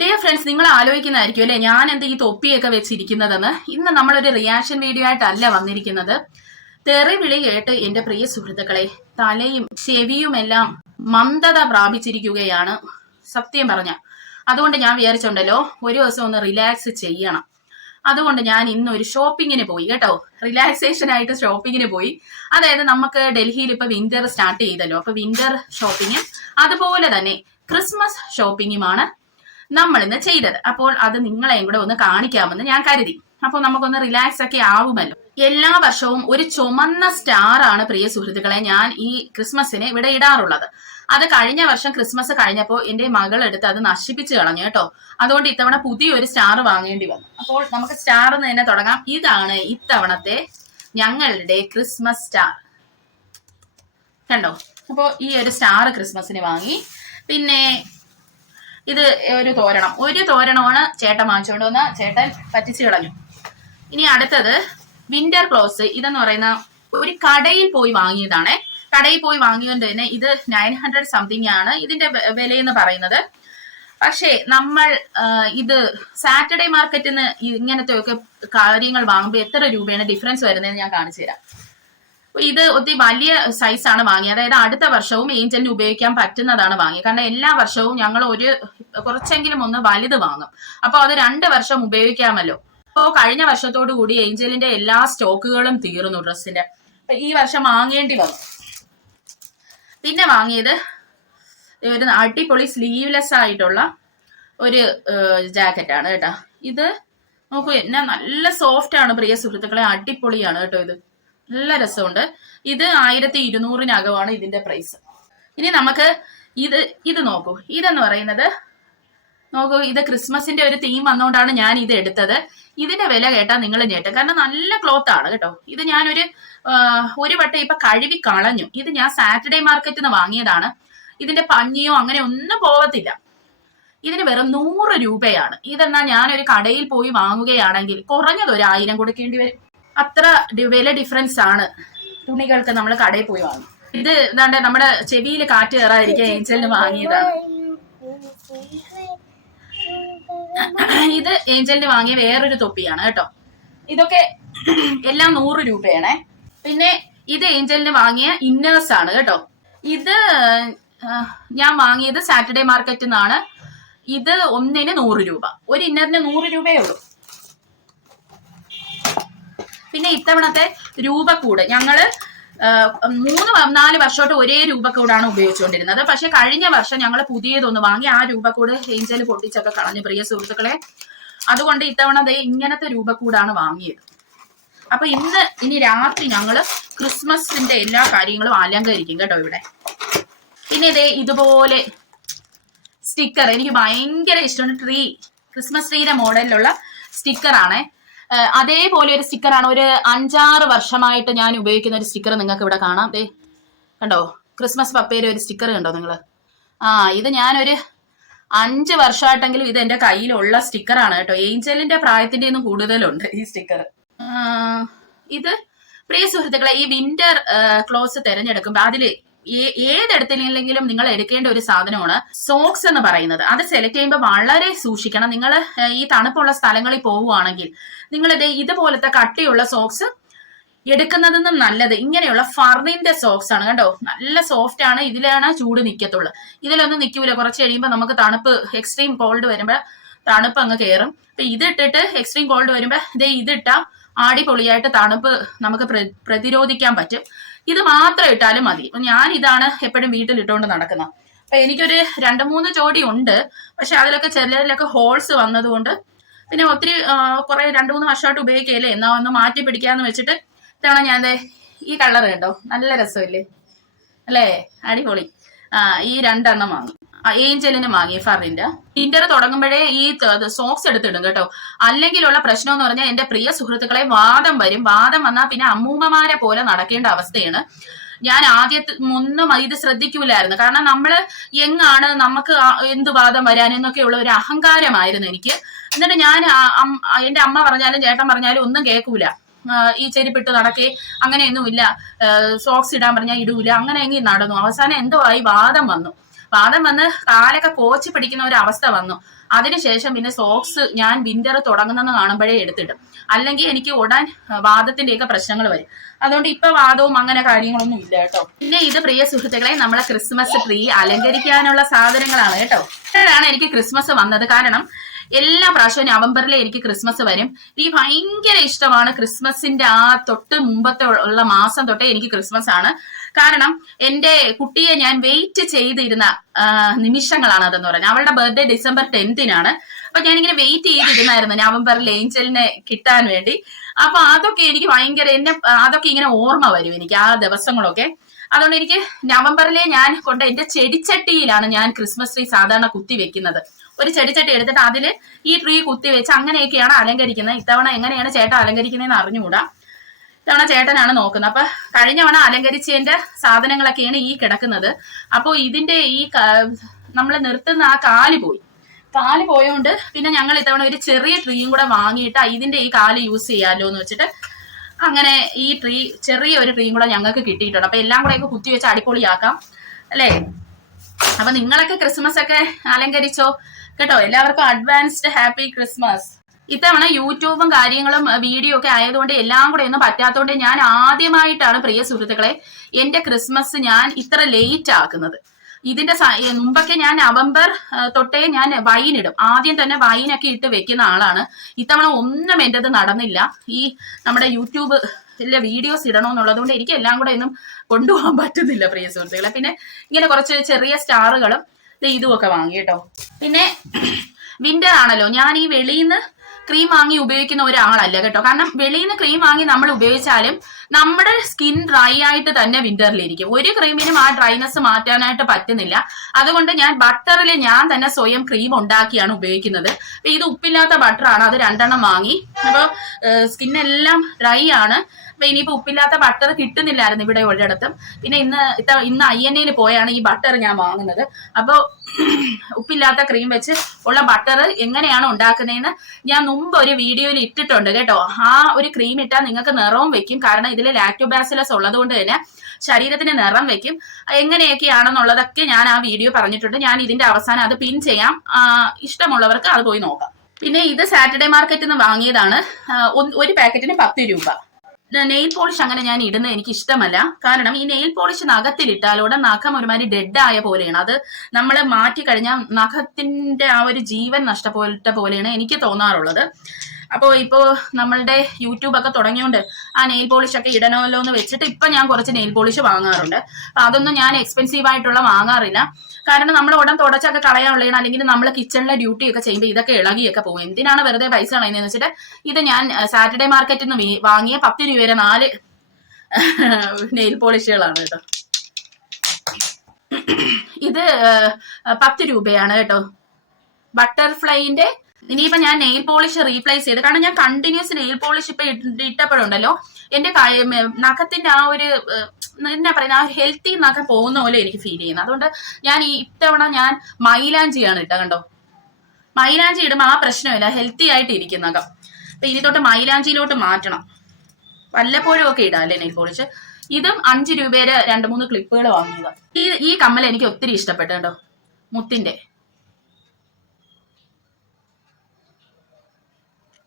Dear friends, നിങ്ങൾ ആലോചിക്കുന്നതായിരിക്കും അല്ലെ ഞാൻ എന്ത് ഈ തൊപ്പിയൊക്കെ വെച്ചിരിക്കുന്നതെന്ന്. ഇന്ന് നമ്മളൊരു റിയാക്ഷൻ വീഡിയോ ആയിട്ടല്ല വന്നിരിക്കുന്നത്. തെറി വിളി കേട്ട് എന്റെ പ്രിയ സുഹൃത്തുക്കളെ തലയും ചെവിയുമെല്ലാം മന്ദത പ്രാപിച്ചിരിക്കുകയാണ് സത്യം പറഞ്ഞ. അതുകൊണ്ട് ഞാൻ വിചാരിച്ചുണ്ടല്ലോ ഒരു ദിവസം ഒന്ന് റിലാക്സ് ചെയ്യണം. അതുകൊണ്ട് ഞാൻ ഇന്ന് ഒരു ഷോപ്പിങ്ങിന് പോയി കേട്ടോ. റിലാക്സേഷൻ ആയിട്ട് ഷോപ്പിങ്ങിന് പോയി. അതായത് നമുക്ക് ഡൽഹിയിൽ ഇപ്പൊ വിന്റർ സ്റ്റാർട്ട് ചെയ്തല്ലോ. അപ്പൊ വിന്റർ ഷോപ്പിങ്ങും അതുപോലെ തന്നെ ക്രിസ്മസ് ഷോപ്പിങ്ങുമാണ് നമ്മൾ ഇന്ന് ചെയ്തത്. അപ്പോൾ അത് നിങ്ങളെയും കൂടെ ഒന്ന് കാണിക്കാമെന്ന് ഞാൻ കരുതി. അപ്പോൾ നമുക്കൊന്ന് റിലാക്സ് ഒക്കെ ആവുമല്ലോ. എല്ലാ വർഷവും ഒരു ചുമന്ന സ്റ്റാർ ആണ് പ്രിയ സുഹൃത്തുക്കളെ ഞാൻ ഈ ക്രിസ്മസിന് ഇവിടെ ഇടാറുള്ളത്. അത് കഴിഞ്ഞ വർഷം ക്രിസ്മസ് കഴിഞ്ഞപ്പോൾ എന്റെ മകൾ എടുത്ത് അത് നശിപ്പിച്ചു കളഞ്ഞു കേട്ടോ. അതുകൊണ്ട് ഇത്തവണ പുതിയൊരു സ്റ്റാർ വാങ്ങേണ്ടി വന്നു. അപ്പോൾ നമുക്ക് സ്റ്റാർ തന്നെ തുടങ്ങാം. ഇതാണ് ഇത്തവണത്തെ ഞങ്ങളുടെ ക്രിസ്മസ് സ്റ്റാർ കണ്ടോ. അപ്പോൾ ഈ ഒരു സ്റ്റാർ ക്രിസ്മസിന് വാങ്ങി. പിന്നെ ഇത് ഒരു തോരണമാണ് ചേട്ടൻ വാങ്ങിച്ചുകൊണ്ട് വന്ന. ചേട്ടൻ പറ്റിച്ചു കളഞ്ഞു. ഇനി അടുത്തത് വിന്റർ ക്ലോസ്. ഇതെന്ന് പറയുന്ന ഒരു കടയിൽ പോയി വാങ്ങിയതാണ്. കടയിൽ പോയി വാങ്ങിയത് തന്നെ ഇത് 900 സംതിങ് ആണ് ഇതിന്റെ വിലയെന്ന് പറയുന്നത്. പക്ഷേ നമ്മൾ ഇത് സാറ്റർഡേ മാർക്കറ്റിൽ നിന്ന് ഇങ്ങനത്തെ ഒക്കെ കാര്യങ്ങൾ വാങ്ങുമ്പോൾ എത്ര രൂപയാണ് ഡിഫറൻസ് വരുന്നതെന്ന് ഞാൻ കാണിച്ചു തരാം. ഇത് ഒത്തിരി വലിയ സൈസാണ് വാങ്ങിയത്. അതായത് അടുത്ത വർഷവും ഏഞ്ചലിന് ഉപയോഗിക്കാൻ പറ്റുന്നതാണ് വാങ്ങിയത്. കാരണം എല്ലാ വർഷവും ഞങ്ങൾ കുറച്ചെങ്കിലും ഒന്ന് വലുത് വാങ്ങും. അപ്പൊ അത് 2 വർഷം ഉപയോഗിക്കാമല്ലോ. അപ്പോൾ കഴിഞ്ഞ വർഷത്തോടു കൂടി ഏഞ്ചലിന്റെ എല്ലാ സ്റ്റോക്കുകളും തീർന്നു ഡ്രസ്സിന്റെ. അപ്പൊ ഈ വർഷം വാങ്ങേണ്ടി വന്നു. പിന്നെ വാങ്ങിയത് ഒരു അടിപൊളി സ്ലീവ്ലെസ് ആയിട്ടുള്ള ഒരു ജാക്കറ്റാണ് കേട്ടോ. ഇത് നോക്കൂ, എന്നാ നല്ല സോഫ്റ്റ് ആണ് പ്രിയ സുഹൃത്തുക്കളെ. അടിപൊളിയാണ് കേട്ടോ. ഇത് നല്ല രസമുണ്ട്. ഇത് 1200-നകമാണ് ഇതിന്റെ പ്രൈസ്. ഇനി നമുക്ക് ഇത് നോക്കൂ. ഇതെന്ന് പറയുന്നത് ഇത് ക്രിസ്മസിന്റെ ഒരു തീം വന്നുകൊണ്ടാണ് ഞാൻ ഇത് എടുത്തത്. ഇതിന്റെ വില കേട്ടാൽ നിങ്ങൾ ഞെട്ടും. കാരണം നല്ല ക്ലോത്ത് ആണ് കേട്ടോ. ഇത് ഞാൻ ഒരു വട്ടം ഇപ്പൊ കഴുകി കളഞ്ഞു. ഇത് ഞാൻ സാറ്റർഡേ മാർക്കറ്റിൽ നിന്ന് വാങ്ങിയതാണ്. ഇതിന്റെ പഞ്ഞിയോ അങ്ങനെ ഒന്നും പോവത്തില്ല. ഇതിന് വെറും 100 രൂപയാണ്. ഇതെന്നാ ഞാനൊരു കടയിൽ പോയി വാങ്ങുകയാണെങ്കിൽ കുറഞ്ഞത് 1000 കൊടുക്കേണ്ടി വരും. അത്ര വില ഡിഫറൻസ് ആണ് തുണികൾക്ക് നമ്മൾ കടയിൽ പോയി വാങ്ങും. ഇത് എന്താണ്ട് നമ്മുടെ ചെവിയിൽ കാറ്റ് കയറാതിരിക്കാൻ ഏഞ്ചലിന് വാങ്ങിയതാണ്. ഇത് ഏഞ്ചലിന് വാങ്ങിയ വേറൊരു തൊപ്പിയാണ് കേട്ടോ. ഇതൊക്കെ എല്ലാം 100 രൂപയാണേ. പിന്നെ ഇത് ഏഞ്ചലിന് വാങ്ങിയ ഇന്നേഴ്സ് ആണ് കേട്ടോ. ഇത് ഞാൻ വാങ്ങിയത് സാറ്റർഡേ മാർക്കറ്റിൽ നിന്നാണ്. ഇത് ഒന്നിന് 100 രൂപ. ഒരു ഇന്നറിന് 100 രൂപയേ ഉള്ളൂ. പിന്നെ ഇത്തവണത്തെ രൂപക്കൂട് ഞങ്ങള് 3-4 വർഷമായിട്ട് ഒരേ രൂപക്കൂടാണ് ഉപയോഗിച്ചുകൊണ്ടിരുന്നത്. പക്ഷെ കഴിഞ്ഞ വർഷം ഞങ്ങൾ പുതിയതൊന്ന് വാങ്ങി. ആ രൂപക്കൂട് ഏഞ്ചൽ പൊട്ടിച്ചൊക്കെ കളഞ്ഞു പ്രിയ സുഹൃത്തുക്കളെ. അതുകൊണ്ട് ഇത്തവണ ഇങ്ങനത്തെ രൂപക്കൂടാണ് വാങ്ങിയത്. അപ്പൊ ഇനി രാത്രി ഞങ്ങള് ക്രിസ്മസിന്റെ എല്ലാ കാര്യങ്ങളും അലങ്കരിക്കും കേട്ടോ ഇവിടെ. പിന്നെ ഇതുപോലെ സ്റ്റിക്കർ എനിക്ക് ഭയങ്കര ഇഷ്ടമാണ്. ക്രിസ്മസ് ട്രീയുടെ മോഡലിലുള്ള സ്റ്റിക്കറാണ്. അതേപോലെ ഒരു സ്റ്റിക്കറാണ്. ഒരു 5-6 വർഷമായിട്ട് ഞാൻ ഉപയോഗിക്കുന്ന ഒരു സ്റ്റിക്കർ നിങ്ങൾക്ക് ഇവിടെ കാണാം. കണ്ടോ, ക്രിസ്മസ് പപ്പയുടെ ഒരു സ്റ്റിക്കർ കണ്ടോ നിങ്ങൾ? ഇത് ഞാനൊരു 5 വർഷമായിട്ടെങ്കിലും ഇത് എന്റെ കയ്യിലുള്ള സ്റ്റിക്കറാണ് കേട്ടോ. ഏഞ്ചലിന്റെ പ്രായത്തിന്റെ ഒന്നും കൂടുതലുണ്ട് ഈ സ്റ്റിക്കർ. ഇത് പ്രിയ സുഹൃത്തുക്കളെ, ഈ വിന്റർ ക്ലോത്ത്സ് തിരഞ്ഞെടുക്കുമ്പോൾ അതില് ഏതെടുത്തില്ലെങ്കിലും നിങ്ങൾ എടുക്കേണ്ട ഒരു സാധനമാണ് സോക്സ് എന്ന് പറയുന്നത്. അത് സെലക്ട് ചെയ്യുമ്പോൾ വളരെ സൂക്ഷിക്കണം. നിങ്ങൾ ഈ തണുപ്പുള്ള സ്ഥലങ്ങളിൽ പോവുകയാണെങ്കിൽ നിങ്ങൾ ഇതുപോലത്തെ കട്ടിയുള്ള സോക്സ് എടുക്കുന്നതെന്നും നല്ലത് ഇങ്ങനെയുള്ള ഫർണിന്റെ സോക്സ് ആണ് കേട്ടോ. നല്ല സോഫ്റ്റ് ആണ്. ഇതിലാണ് ചൂട് നിൽക്കത്തുള്ളൂ. ഇതിലൊന്നും നിൽക്കൂല. കുറച്ച് കഴിയുമ്പോൾ നമുക്ക് തണുപ്പ് എക്സ്ട്രീം കോൾഡ് വരുമ്പോൾ തണുപ്പ് അങ്ങ് കയറും. അപ്പൊ ഇതിട്ടിട്ട് എക്സ്ട്രീം കോൾഡ് വരുമ്പോൾ ഇതിട്ടാ അടിപൊളിയായിട്ട് തണുപ്പ് നമുക്ക് പ്രതിരോധിക്കാൻ പറ്റും. ഇത് മാത്രം ഇട്ടാലും മതി. ഞാൻ ഇതാണ് എപ്പോഴും വീട്ടിൽ ഇട്ടുകൊണ്ട് നടക്കുന്നത്. അപ്പൊ എനിക്കൊരു 2-3 ജോഡി ഉണ്ട്. പക്ഷെ അതിലൊക്കെ ചിലരിലൊക്കെ ഹോൾസ് വന്നതുകൊണ്ട് പിന്നെ ഒത്തിരി കുറെ 2-3 വർഷമായിട്ട് ഉപയോഗിക്കല്ലേ, എന്നാ ഒന്ന് മാറ്റി പിടിക്കാന്ന് വെച്ചിട്ട് ഇതാണ് ഞാൻ ഈ കളർ കണ്ടോ, നല്ല രസമില്ലേ അല്ലേ, അടിപൊളി. ഈ 2 എണ്ണം വാങ്ങി. ഏഞ്ചലിന് വാങ്ങി ഫറിന്റെ. വിന്റർ തുടങ്ങുമ്പോഴേ ഈ സോക്സ് എടുത്തിടും കേട്ടോ. അല്ലെങ്കിലുള്ള പ്രശ്നം എന്ന് പറഞ്ഞാൽ എന്റെ പ്രിയ സുഹൃത്തുക്കളെ വാദം വരും. വാദം വന്നാൽ പിന്നെ അമ്മൂമ്മമാരെ പോലെ നടക്കേണ്ട അവസ്ഥയാണ്. ഞാൻ ആദ്യത്തെ ഒന്നും ഇത് ശ്രദ്ധിക്കൂലായിരുന്നു. കാരണം നമ്മള് എങ്ങാണ് നമുക്ക് എന്ത് വാദം വരാനെന്നൊക്കെയുള്ള ഒരു അഹങ്കാരമായിരുന്നു എനിക്ക്. എന്നിട്ട് ഞാൻ എന്റെ അമ്മ പറഞ്ഞാലും ചേട്ടൻ പറഞ്ഞാലും ഒന്നും കേൾക്കൂല. ഈ ചെരുപ്പിട്ട് നടക്കേ അങ്ങനെയൊന്നുമില്ല. സോക്സ് ഇടാൻ പറഞ്ഞാൽ ഇടൂല. അങ്ങനെ എങ്കിൽ നടന്നു. അവസാനം എന്തോ ആയി വാദം വന്ന് കാലൊക്കെ കോച്ച് പിടിക്കുന്ന ഒരു അവസ്ഥ വന്നു. അതിനുശേഷം പിന്നെ സോക്സ് ഞാൻ വിന്റർ തുടങ്ങുന്നെന്ന് കാണുമ്പോഴേ എടുത്തിടും. അല്ലെങ്കിൽ എനിക്ക് ഉടൻ വാദത്തിന്റെയൊക്കെ പ്രശ്നങ്ങൾ വരും. അതുകൊണ്ട് ഇപ്പൊ വാദവും അങ്ങനെ കാര്യങ്ങളൊന്നും ഇല്ല കേട്ടോ. പിന്നെ ഇത് പ്രിയ സുഹൃത്തുക്കളെ നമ്മളെ ക്രിസ്മസ് ട്രീ അലങ്കരിക്കാനുള്ള സാധനങ്ങളാണ് കേട്ടോ. ഇപ്പോഴാണ് എനിക്ക് ക്രിസ്മസ് വന്നത്. കാരണം എല്ലാ പ്രാവശ്യവും നവംബറിലെ എനിക്ക് ക്രിസ്മസ് വരും. എനിക്ക് ഭയങ്കര ഇഷ്ടമാണ് ക്രിസ്മസിന്റെ ആ തൊട്ട് മുമ്പത്തെ ഉള്ള മാസം തൊട്ടേ എനിക്ക് ക്രിസ്മസ് ആണ്. കാരണം എന്റെ കുട്ടിയെ ഞാൻ വെയിറ്റ് ചെയ്തിരുന്ന നിമിഷങ്ങളാണ് അതെന്ന് പറഞ്ഞാൽ. അവളുടെ ബർത്ത്ഡേ December 10th അപ്പൊ ഞാനിങ്ങനെ വെയിറ്റ് ചെയ്തിരുന്നായിരുന്നു നവംബറിൽ ഏഞ്ചലിനെ കിട്ടാൻ വേണ്ടി. അപ്പൊ അതൊക്കെ എനിക്ക് ഭയങ്കര അതൊക്കെ ഇങ്ങനെ ഓർമ്മ വരും എനിക്ക് ആ ദിവസങ്ങളൊക്കെ. അതുകൊണ്ട് എനിക്ക് നവംബറിലെ ഞാൻ കൊണ്ട് എന്റെ ചെടിച്ചട്ടിയിലാണ് ഞാൻ ക്രിസ്മസ് ട്രീ സാധാരണ കുത്തി വെക്കുന്നത്. ഒരു ചെടിച്ചട്ടി എടുത്തിട്ട് അതില് ഈ ട്രീ കുത്തി വെച്ച് അങ്ങനെയൊക്കെയാണ് അലങ്കരിക്കുന്നത്. ഇത്തവണ എങ്ങനെയാണ് ചേട്ടൻ അലങ്കരിക്കുന്നതെന്ന് അറിഞ്ഞുകൂടാ. ഇത്തവണ ചേട്ടനാണ് നോക്കുന്നത്. അപ്പൊ കഴിഞ്ഞ തവണ അലങ്കരിച്ചതിന്റെ സാധനങ്ങളൊക്കെയാണ് ഈ കിടക്കുന്നത്. അപ്പൊ ഇതിന്റെ ഈ നമ്മൾ നിർത്തുന്ന ആ കാല് പോയോണ്ട് പിന്നെ ഞങ്ങൾ ഇത്തവണ ഒരു ചെറിയ ട്രീയും കൂടെ വാങ്ങിയിട്ട് ഇതിന്റെ ഈ കാല് യൂസ് ചെയ്യാമല്ലോ എന്ന് വെച്ചിട്ട് അങ്ങനെ ഈ ട്രീ ചെറിയ ഒരു ട്രീയും കൂടെ ഞങ്ങൾക്ക് കിട്ടിയിട്ടുണ്ട്. അപ്പൊ എല്ലാം കൂടെ ഒക്കെ കുത്തി വെച്ച് അടിപൊളിയാക്കാം അല്ലേ. അപ്പൊ നിങ്ങളൊക്കെ ക്രിസ്മസ് ഒക്കെ അലങ്കരിച്ചോ കേട്ടോ. എല്ലാവർക്കും അഡ്വാൻസ്ഡ് ഹാപ്പി ക്രിസ്മസ്. ഇത്തവണ യൂട്യൂബും കാര്യങ്ങളും വീഡിയോ ഒക്കെ ആയതുകൊണ്ട് എല്ലാം കൂടെ ഒന്നും പറ്റാത്തതുകൊണ്ട് ഞാൻ ആദ്യമായിട്ടാണ് പ്രിയ സുഹൃത്തുക്കളെ എന്റെ ക്രിസ്മസ് ഞാൻ ഇത്ര ലേറ്റ് ആക്കുന്നത്. ഇതിന്റെ മുമ്പൊക്കെ ഞാൻ നവംബർ തൊട്ടേ ഞാൻ വൈനിടും. ആദ്യം തന്നെ വൈനൊക്കെ ഇട്ട് വെക്കുന്ന ആളാണ്. ഇത്തവണ ഒന്നും എന്റേത് നടന്നില്ല. ഈ നമ്മുടെ യൂട്യൂബിലെ വീഡിയോസ് ഇടണമെന്നുള്ളത് കൊണ്ട് എനിക്ക് എല്ലാം കൂടെ ഒന്നും കൊണ്ടുപോകാൻ പറ്റുന്നില്ല പ്രിയ സുഹൃത്തുക്കളെ. പിന്നെ ഇങ്ങനെ കുറച്ച് ചെറിയ സ്റ്റാറുകളും ഇതുമൊക്കെ വാങ്ങി കേട്ടോ. പിന്നെ വിന്റർ ആണല്ലോ, ഞാൻ ഈ വെളിയിൽ നിന്ന് ക്രീം വാങ്ങി ഉപയോഗിക്കുന്ന ഒരാളല്ല കേട്ടോ. കാരണം വെളിയിൽ നിന്ന് ക്രീം വാങ്ങി നമ്മൾ ഉപയോഗിച്ചാലും നമ്മുടെ സ്കിൻ ഡ്രൈ ആയിട്ട് തന്നെ വിന്ററിലിരിക്കും. ഒരു ക്രീമിനും ആ ഡ്രൈനെസ് മാറ്റാനായിട്ട് പറ്റുന്നില്ല. അതുകൊണ്ട് ഞാൻ ബട്ടറിൽ ഞാൻ തന്നെ സ്വയം ക്രീം ഉണ്ടാക്കിയാണ് ഉപയോഗിക്കുന്നത്. അപ്പൊ ഇത് ഉപ്പില്ലാത്ത ബട്ടറാണ്, അത് 2 വാങ്ങി. അപ്പൊ സ്കിന്നെല്ലാം ഡ്രൈ ആണ്. അപ്പൊ ഇനിയിപ്പോ ഉപ്പില്ലാത്ത ബട്ടർ കിട്ടുന്നില്ലായിരുന്നു ഇവിടെ ഒരിടത്തും. പിന്നെ ഇന്ന് INA പോയാണ് ഈ ബട്ടർ ഞാൻ വാങ്ങുന്നത്. അപ്പൊ ഉപ്പില്ലാത്ത ക്രീം വെച്ച് ഉള്ള ബട്ടർ എങ്ങനെയാണ് ഉണ്ടാക്കുന്നതെന്ന് ഞാൻ മുമ്പ് ഒരു വീഡിയോയിൽ ഇട്ടിട്ടുണ്ട് കേട്ടോ. ആ ഒരു ക്രീം ഇട്ടാൽ നിങ്ങൾക്ക് നിറവും വെക്കും. കാരണം ഇതിൽ ലാക്ടോബാസിലസ് ഉള്ളത് കൊണ്ട് തന്നെ ശരീരത്തിന് നിറം വെക്കും. എങ്ങനെയൊക്കെയാണെന്നുള്ളതൊക്കെ ഞാൻ ആ വീഡിയോ പറഞ്ഞിട്ടുണ്ട്. ഞാൻ ഇതിന്റെ അവസാനം അത് പിൻ ചെയ്യാം, ഇഷ്ടമുള്ളവർക്ക് അത് പോയി നോക്കാം. പിന്നെ ഇത് സാറ്റർഡേ മാർക്കറ്റിൽ നിന്ന് വാങ്ങിയതാണ്. ഒരു പാക്കറ്റിന് 10 രൂപ. നെയിൽ പോളിഷ് അങ്ങനെ ഞാൻ ഇടുന്നത് എനിക്ക് ഇഷ്ടമല്ല. കാരണം ഈ നെയിൽ പോളിഷ് നഖത്തിലിട്ടാലോടെ നഖം ഒരുമാതിരി ഡെഡ് ആയ പോലെയാണ്. അത് നമ്മൾ മാറ്റി കഴിഞ്ഞാൽ നഖത്തിന്റെ ആ ഒരു ജീവൻ നഷ്ടപ്പെട്ട പോലെയാണ് എനിക്ക് തോന്നാറുള്ളത്. അപ്പോൾ ഇപ്പോൾ നമ്മളുടെ യൂട്യൂബൊക്കെ തുടങ്ങിയോണ്ട് ആ നെയിൽ പോളിഷ് ഒക്കെ ഇടണമല്ലോ എന്ന് വെച്ചിട്ട് ഇപ്പൊ ഞാൻ കുറച്ച് നെയിൽ പോളിഷ് വാങ്ങാറുണ്ട്. അപ്പൊ അതൊന്നും ഞാൻ എക്സ്പെൻസീവ് ആയിട്ടുള്ള വാങ്ങാറില്ല. കാരണം നമ്മൾ ഉടൻ തുടച്ചൊക്കെ കളയാനുള്ളതാണ്. അല്ലെങ്കിൽ നമ്മൾ കിച്ചണിലെ ഡ്യൂട്ടി ഒക്കെ ചെയ്യുമ്പോൾ ഇതൊക്കെ ഇളകിയൊക്കെ പോകും. എന്തിനാണ് വെറുതെ പൈസ കളയുന്നതെന്ന് വെച്ചിട്ട് ഇത് ഞാൻ സാറ്റർഡേ മാർക്കറ്റിൽ നിന്ന് വാങ്ങിയ 10 രൂപയുടെ 4 നെയിൽ പോളിഷുകളാണ് കേട്ടോ. ഇത് 10 രൂപയാണ് കേട്ടോ. ബട്ടർഫ്ലൈന്റെ. ഇനിയിപ്പോ ഞാൻ നെയിൽ പോളിഷ് റീപ്ലേസ് ചെയ്ത്, കാരണം ഞാൻ കണ്ടിന്യൂസ് നെയിൽ പോളിഷ് ഇപ്പൊ ഇട്ടപ്പോഴുണ്ടല്ലോ എന്റെ നഖത്തിന്റെ ആ ഒരു എന്നാ പറയുന്ന ആ ഹെൽത്തി നഖം പോകുന്ന പോലെ എനിക്ക് ഫീൽ ചെയ്യുന്നത്. അതുകൊണ്ട് ഞാൻ ഇത്തവണ ഞാൻ മൈലാഞ്ചിയാണ് ഇട്ട കണ്ടോ. മൈലാഞ്ചി ഇടുമ്പോൾ ആ പ്രശ്നമില്ല, ഹെൽത്തി ആയിട്ട് ഇരിക്കും നഖം. അപ്പൊ ഇനി തൊട്ട് മൈലാഞ്ചിയിലോട്ട് മാറ്റണം. വല്ലപ്പോഴും ഒക്കെ ഇടാം അല്ലേ നെയിൽ പോളിഷ്. ഇതും 5 രൂപയുടെ 2-3 ക്ലിപ്പുകൾ വാങ്ങിയതാ. ഈ കമ്മൽ എനിക്ക് ഒത്തിരി ഇഷ്ടപ്പെട്ടു കേട്ടോ, മുത്തിന്റെ.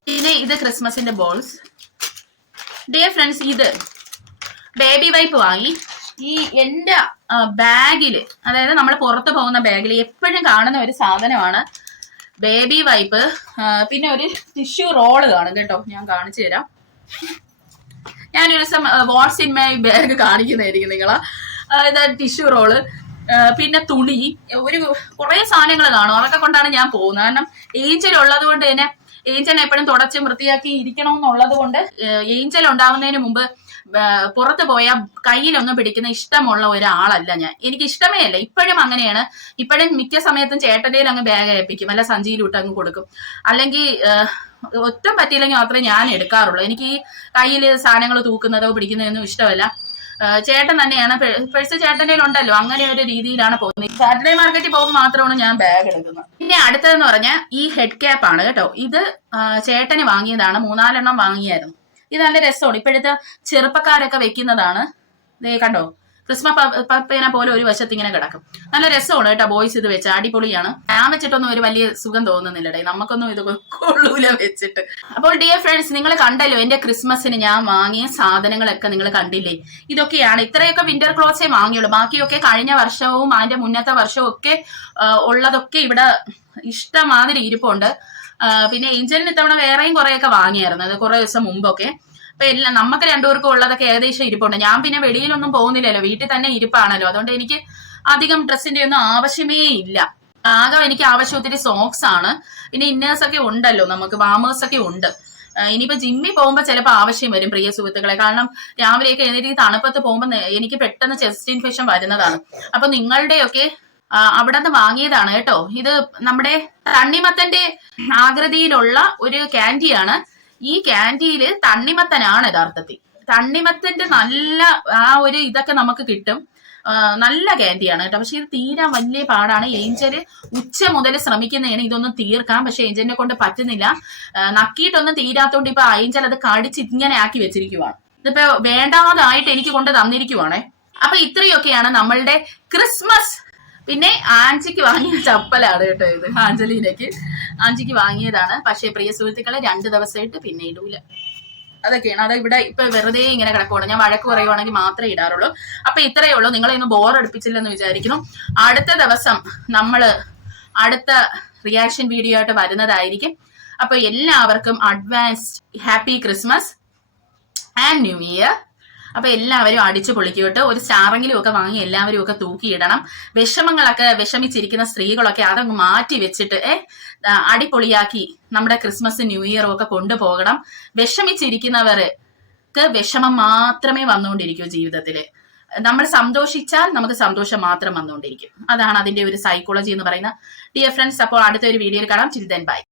പിന്നെ ഇത് ക്രിസ്മസിന്റെ ബോൾസ്. ഡിയർ ഫ്രണ്ട്സ്, ഇത് ബേബി വൈപ്പ് വാങ്ങി. ഈ എന്റെ ബാഗില്, അതായത് നമ്മൾ പുറത്ത് പോകുന്ന ബാഗിൽ എപ്പോഴും കാണുന്ന ഒരു സാധനമാണ് ബേബി വൈപ്പ്. പിന്നെ ഒരു ടിഷ്യൂ റോള് കാണും കേട്ടോ, ഞാൻ കാണിച്ചു തരാം. ഞാനൊരു ദിവസം വാട്സ് ഇൻ മൈ ബാഗ് കാണിക്കുന്നതായിരിക്കും നിങ്ങളാ. ഇത് ടിഷ്യൂ റോള്, പിന്നെ തുണി, കുറെ സാധനങ്ങൾ കാണും. അതൊക്കെ കൊണ്ടാണ് ഞാൻ പോകുന്നത്. കാരണം ഏഞ്ചൽ ഉള്ളത് കൊണ്ട് തന്നെ ഏഞ്ചലിനെ എപ്പോഴും തുടച്ച് വൃത്തിയാക്കി ഇരിക്കണമെന്നുള്ളത് കൊണ്ട് ഏഞ്ചൽ ഉണ്ടാവുന്നതിന് മുമ്പ് പുറത്ത് പോയാൽ കയ്യിലൊന്നും പിടിക്കുന്ന ഇഷ്ടമുള്ള ഒരാളല്ല ഞാൻ. എനിക്ക് ഇഷ്ടമേ അല്ല. ഇപ്പോഴും അങ്ങനെയാണ്. ഇപ്പോഴും മിക്ക സമയത്തും ചേട്ടൻ്റെ അങ്ങ് ബാഗ് ഏൽപ്പിക്കും, അല്ല സഞ്ചിയിലിട്ട് അങ്ങ് കൊടുക്കും. അല്ലെങ്കിൽ ഒട്ടും പറ്റിയില്ലെങ്കിൽ മാത്രമേ ഞാൻ എടുക്കാറുള്ളൂ. എനിക്ക് ഈ കയ്യിൽ സാധനങ്ങൾ തൂക്കുന്നതോ പിടിക്കുന്നതൊന്നും ഇഷ്ടമല്ല. ചേട്ടൻ തന്നെയാണ്, പേഴ്സ് ചേട്ടൻ്റെ ഉണ്ടല്ലോ, അങ്ങനെ ഒരു രീതിയിലാണ് പോകുന്നത്. സാറ്റർഡേ മാർക്കറ്റിൽ പോകുമ്പോൾ മാത്രമാണ് ഞാൻ ബാഗ് എടുക്കുന്നത്. പിന്നെ അടുത്തതെന്ന് പറഞ്ഞാൽ ഈ ഹെഡ് ക്യാപ്പ് ആണ് കേട്ടോ. ഇത് ചേട്ടന് വാങ്ങിയതാണ്, 3-4 വാങ്ങിയായിരുന്നു. ഇത് നല്ല രസമാണ്. ഇപ്പോഴത്തെ ചെറുപ്പക്കാരൊക്കെ വെക്കുന്നതാണ്. കണ്ടോ, ക്രിസ്മസ് പപ്പേനെ പോലെ ഒരു വശത്ത് ഇങ്ങനെ കിടക്കും. നല്ല രസമാണ് കേട്ടോ ബോയ്സ് ഇത് വെച്ച്, അടിപൊളിയാണ്. ഞാൻ വെച്ചിട്ടൊന്നും ഒരു വലിയ സുഖം തോന്നുന്നില്ലടേ, നമുക്കൊന്നും ഇത് കൊള്ളൂല വെച്ചിട്ട്. അപ്പോൾ ഡിയർ ഫ്രണ്ട്സ്, നിങ്ങൾ കണ്ടല്ലോ എന്റെ ക്രിസ്മസിന് ഞാൻ വാങ്ങിയ സാധനങ്ങളൊക്കെ നിങ്ങൾ കണ്ടില്ലേ. ഇതൊക്കെയാണ്, ഇത്രയൊക്കെ വിന്റർ ക്ലോത്ത്സേ വാങ്ങിയുള്ളൂ. ബാക്കിയൊക്കെ കഴിഞ്ഞ വർഷവും അതിന്റെ മുന്നത്തെ വർഷവും ഒക്കെ ഉള്ളതൊക്കെ ഇവിടെ ഇഷ്ടമാതിരി ഇരിപ്പുണ്ട്. പിന്നെ ഏഞ്ചലിന് ഇത്തവണ വേറെയും കുറെയൊക്കെ വാങ്ങിയായിരുന്നു, അത് കുറെ ദിവസം മുമ്പൊക്കെ. അപ്പൊ എല്ലാം നമുക്ക് രണ്ടുപേർക്കും ഉള്ളതൊക്കെ ഏകദേശം ഇരിപ്പുണ്ട്. ഞാൻ പിന്നെ വെളിയിലൊന്നും പോകുന്നില്ലല്ലോ, വീട്ടിൽ തന്നെ ഇരിപ്പാണല്ലോ. അതുകൊണ്ട് എനിക്ക് അധികം ഡ്രസ്സിന്റെ ഒന്നും ആവശ്യമേ ഇല്ല. ആകെ എനിക്ക് ആവശ്യം ഒത്തിരി സോക്സ് ആണ്, പിന്നെ ഇന്നേഴ്സ് ഒക്കെ ഉണ്ടല്ലോ, നമുക്ക് വാമേഴ്സ് ഒക്കെ ഉണ്ട്. ഇനിയിപ്പോ ജിമ്മിൽ പോകുമ്പോൾ ചിലപ്പോൾ ആവശ്യം വരും പ്രിയ സുഹൃത്തുക്കളെ. കാരണം രാവിലെയൊക്കെ എഴുന്നേറ്റ് തണുപ്പത്ത് പോകുമ്പോൾ എനിക്ക് പെട്ടെന്ന് ചെസ്റ്റ് ഇൻഫെക്ഷൻ വരുന്നതാണ്. അപ്പൊ നിങ്ങളുടെയൊക്കെ അവിടെ നിന്ന് വാങ്ങിയതാണ് കേട്ടോ. ഇത് നമ്മുടെ തണ്ണിമത്തന്റെ ആകൃതിയിലുള്ള ഒരു ക്യാൻഡിയാണ്. ഈ ക്യാൻഡിയില് തണ്ണിമത്തനാണ് യഥാർത്ഥത്തിൽ. തണ്ണിമത്തന്റെ നല്ല ആ ഒരു ഇതൊക്കെ നമുക്ക് കിട്ടും. നല്ല ക്യാൻഡിയാണ് കേട്ടോ. പക്ഷെ ഇത് തീരാൻ വലിയ പാടാണ്. ഏഞ്ചല് ഉച്ച മുതൽ ശ്രമിക്കുന്നതാണ് ഇതൊന്നും തീർക്കാൻ. പക്ഷെ ഏഞ്ചലിനെ കൊണ്ട് പറ്റുന്നില്ല. നക്കിയിട്ടൊന്നും തീരാത്തോണ്ട് ഇപ്പൊ ഏഞ്ചൽ അത് കടിച്ച് ഇങ്ങനെ ആക്കി വെച്ചിരിക്കുവാണ്. ഇതിപ്പോ വേണ്ടാതായിട്ട് എനിക്ക് കൊണ്ട് തന്നിരിക്കുവാണേ. അപ്പൊ ഇത്രയൊക്കെയാണ് നമ്മളുടെ ക്രിസ്മസ്. പിന്നെ ആഞ്ചിക്ക് വാങ്ങിയ ചപ്പലാണ് കേട്ടോ ഇത്, ആഞ്ചിക്ക് വാങ്ങിയതാണ്. പക്ഷെ പ്രിയ സുഹൃത്തുക്കളെ 2 ദിവസമായിട്ട് പിന്നെ ഇടൂല. അതൊക്കെയാണ്. അത് ഇവിടെ ഇപ്പൊ വെറുതെ ഇങ്ങനെ കിടക്കുവാണ്. ഞാൻ വഴക്ക് പറയുവാണെങ്കിൽ മാത്രമേ ഇടാറുള്ളൂ. അപ്പൊ ഇത്രയേ ഉള്ളൂ. നിങ്ങളെയൊന്നും ബോർ അടുപ്പിച്ചില്ലെന്ന് വിചാരിക്കുന്നു. അടുത്ത ദിവസം നമ്മള് അടുത്ത റിയാക്ഷൻ വീഡിയോ ആയിട്ട് വരുന്നതായിരിക്കും. അപ്പൊ എല്ലാവർക്കും advanced happy Christmas and new year. അപ്പൊ എല്ലാവരും അടിച്ചു പൊളിക്കോട്ട്. ഒരു സ്റ്റാറെങ്കിലും ഒക്കെ വാങ്ങി എല്ലാവരും ഒക്കെ തൂക്കിയിടണം. വിഷമങ്ങളൊക്കെ വിഷമിച്ചിരിക്കുന്ന സ്ത്രീകളൊക്കെ അതങ്ങ് മാറ്റി വെച്ചിട്ട് അടിപൊളിയാക്കി നമ്മുടെ ക്രിസ്മസ് ന്യൂ ഇയറും ഒക്കെ കൊണ്ടുപോകണം. വിഷമിച്ചിരിക്കുന്നവർക്ക് വിഷമം മാത്രമേ വന്നുകൊണ്ടിരിക്കൂ ജീവിതത്തില്. നമ്മൾ സന്തോഷിച്ചാൽ നമുക്ക് സന്തോഷം മാത്രം വന്നുകൊണ്ടിരിക്കും. അതാണ് അതിന്റെ ഒരു സൈക്കോളജി എന്ന് പറയുന്ന. ഡിയർ ഫ്രണ്ട്സ്, അപ്പോൾ അടുത്ത ഒരു വീഡിയോയിൽ കാണാം. ചിൽ ദെൻ ബൈ.